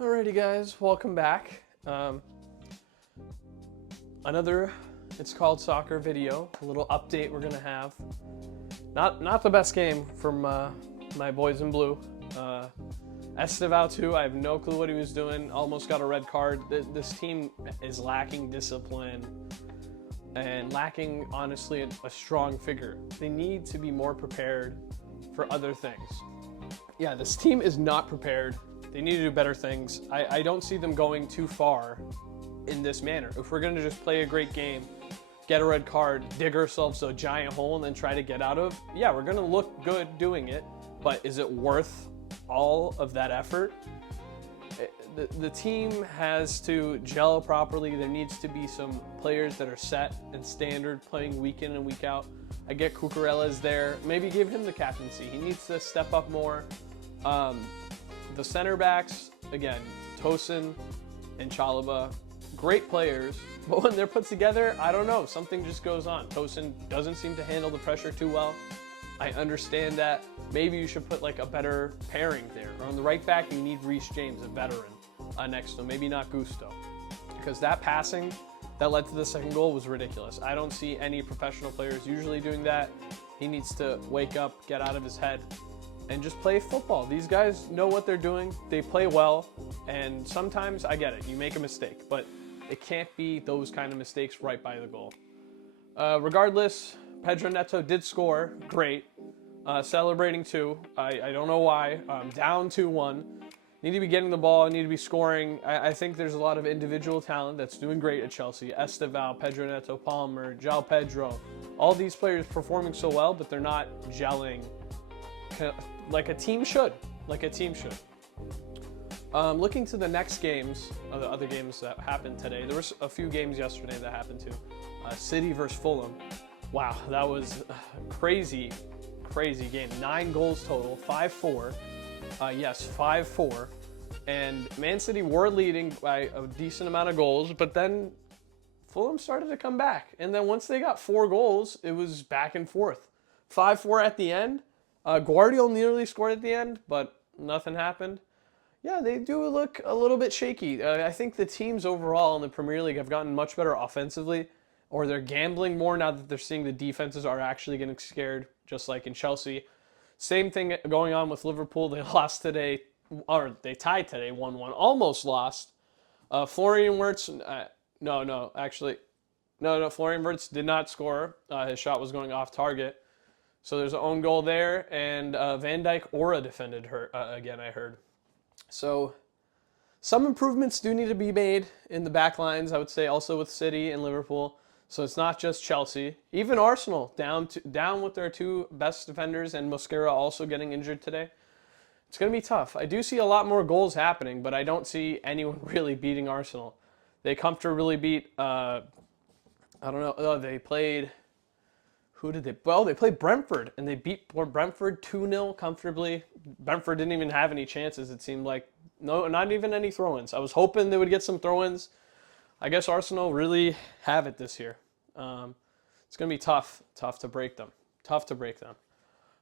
Alrighty guys, welcome back. Another It's Called Soccer video, a little update we're gonna have. Not the best game from my boys in blue. Estevao too, I have no clue what he was doing, almost got a red card. This team is lacking discipline and lacking, honestly, a strong figure. They need to be more prepared for other things. Yeah, this team is not prepared. They need to do better things. I don't see them going too far in this manner. If we're going to just play a great game, get a red card, dig ourselves a giant hole, and then try to get out of, yeah, we're going to look good doing it, but is it worth all of that effort? The team has to gel properly. There needs to be some players that are set and standard, playing week in and week out. I get Cucurella's there. Maybe give him the captaincy. He needs to step up more. The center backs, again, Tosin and Chalaba, great players, but when they're put together, I don't know, something just goes on. Tosin doesn't seem to handle the pressure too well. I understand that. Maybe you should put like a better pairing there. Or on the right back, you need Reece James, a veteran, next to him. Maybe not Gusto. Because that passing that led to the second goal was ridiculous. I don't see any professional players usually doing that. He needs to wake up, get out of his head, and just play football. These guys know what they're doing. They play well, and sometimes, I get it, you make a mistake, but it can't be those kind of mistakes right by the goal. Regardless, Pedro Neto did score, great. Celebrating too, I don't know why. Down 2-1. Need to be getting the ball, need to be scoring. I think there's a lot of individual talent that's doing great at Chelsea. Estevao, Pedro Neto, Palmer, João Pedro. All these players performing so well, but they're not gelling like a team should. Looking to the next games, the other games that happened today. There was a few games yesterday that happened too. City versus Fulham. Wow, that was a crazy game. 9 goals total, 5-4. Yes, 5-4. And Man City were leading by a decent amount of goals, but then Fulham started to come back. And then once they got 4 goals, it was back and forth. 5-4 at the end. Guardiola nearly scored at the end, but nothing happened. Yeah, they do look a little bit shaky. I think the teams overall in the Premier League have gotten much better offensively, or they're gambling more now that they're seeing the defenses are actually getting scared, just like in Chelsea. Same thing going on with Liverpool. They lost today, or they tied today, 1-1. Almost lost. Florian Wirtz, Florian Wirtz did not score. His shot was going off target. So there's an own goal there, and Van Dijk Aura defended her again, I heard. So some improvements do need to be made in the back lines, I would say, also with City and Liverpool. So it's not just Chelsea. Even Arsenal, down with their 2 best defenders, and Mosquera also getting injured today. It's going to be tough. I do see a lot more goals happening, but I don't see anyone really beating Arsenal. They comfortably beat, they played... Who did they? Well, they played Brentford, and they beat Brentford 2-0 comfortably. Brentford didn't even have any chances, it seemed like. No, not even any throw-ins. I was hoping they would get some throw-ins. I guess Arsenal really have it this year. It's going to be tough to break them.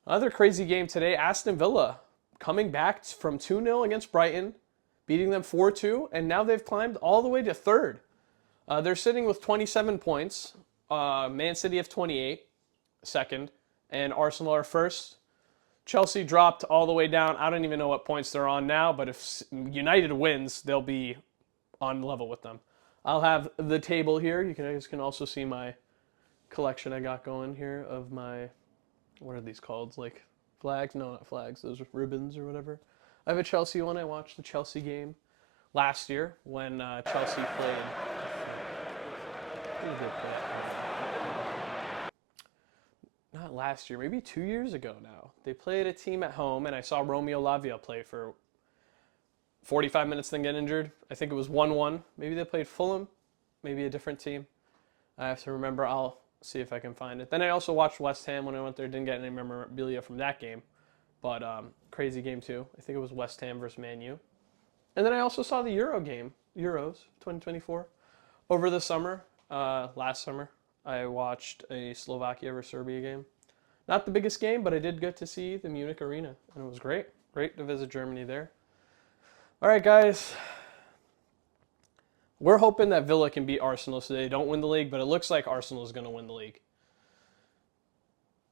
Another crazy game today, Aston Villa coming back from 2-0 against Brighton, beating them 4-2, and now they've climbed all the way to 3rd. They're sitting with 27 points. Man City have 28. Second, and Arsenal are first. Chelsea dropped all the way down. I don't even know what points they're on now, but if United wins, they'll be on level with them. I'll have the table here. You guys can also see my collection I got going here of my, what are these called? Like flags? No, not flags. Those are ribbons or whatever. I have a Chelsea one. I watched the Chelsea game last year when Chelsea played. Who did they play? Not last year, maybe 2 years ago now. They played a team at home, and I saw Romeo Lavia play for 45 minutes, then get injured. I think it was 1-1. Maybe they played Fulham, maybe a different team. I have to remember. I'll see if I can find it. Then I also watched West Ham when I went there. Didn't get any memorabilia from that game, but crazy game too. I think it was West Ham versus Man U. And then I also saw the Euros 2024, over the summer, last summer. I watched a Slovakia versus Serbia game. Not the biggest game, but I did get to see the Munich Arena, and it was great. Great to visit Germany there. All right, guys. We're hoping that Villa can beat Arsenal so they don't win the league, but it looks like Arsenal is going to win the league.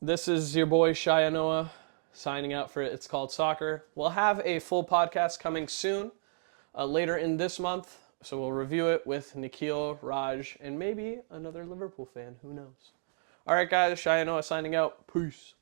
This is your boy Shia Noah signing out for It's Called Soccer. We'll have a full podcast coming soon, later in this month. So we'll review it with Nikhil, Raj, and maybe another Liverpool fan. Who knows? All right, guys. Shia Noah signing out. Peace.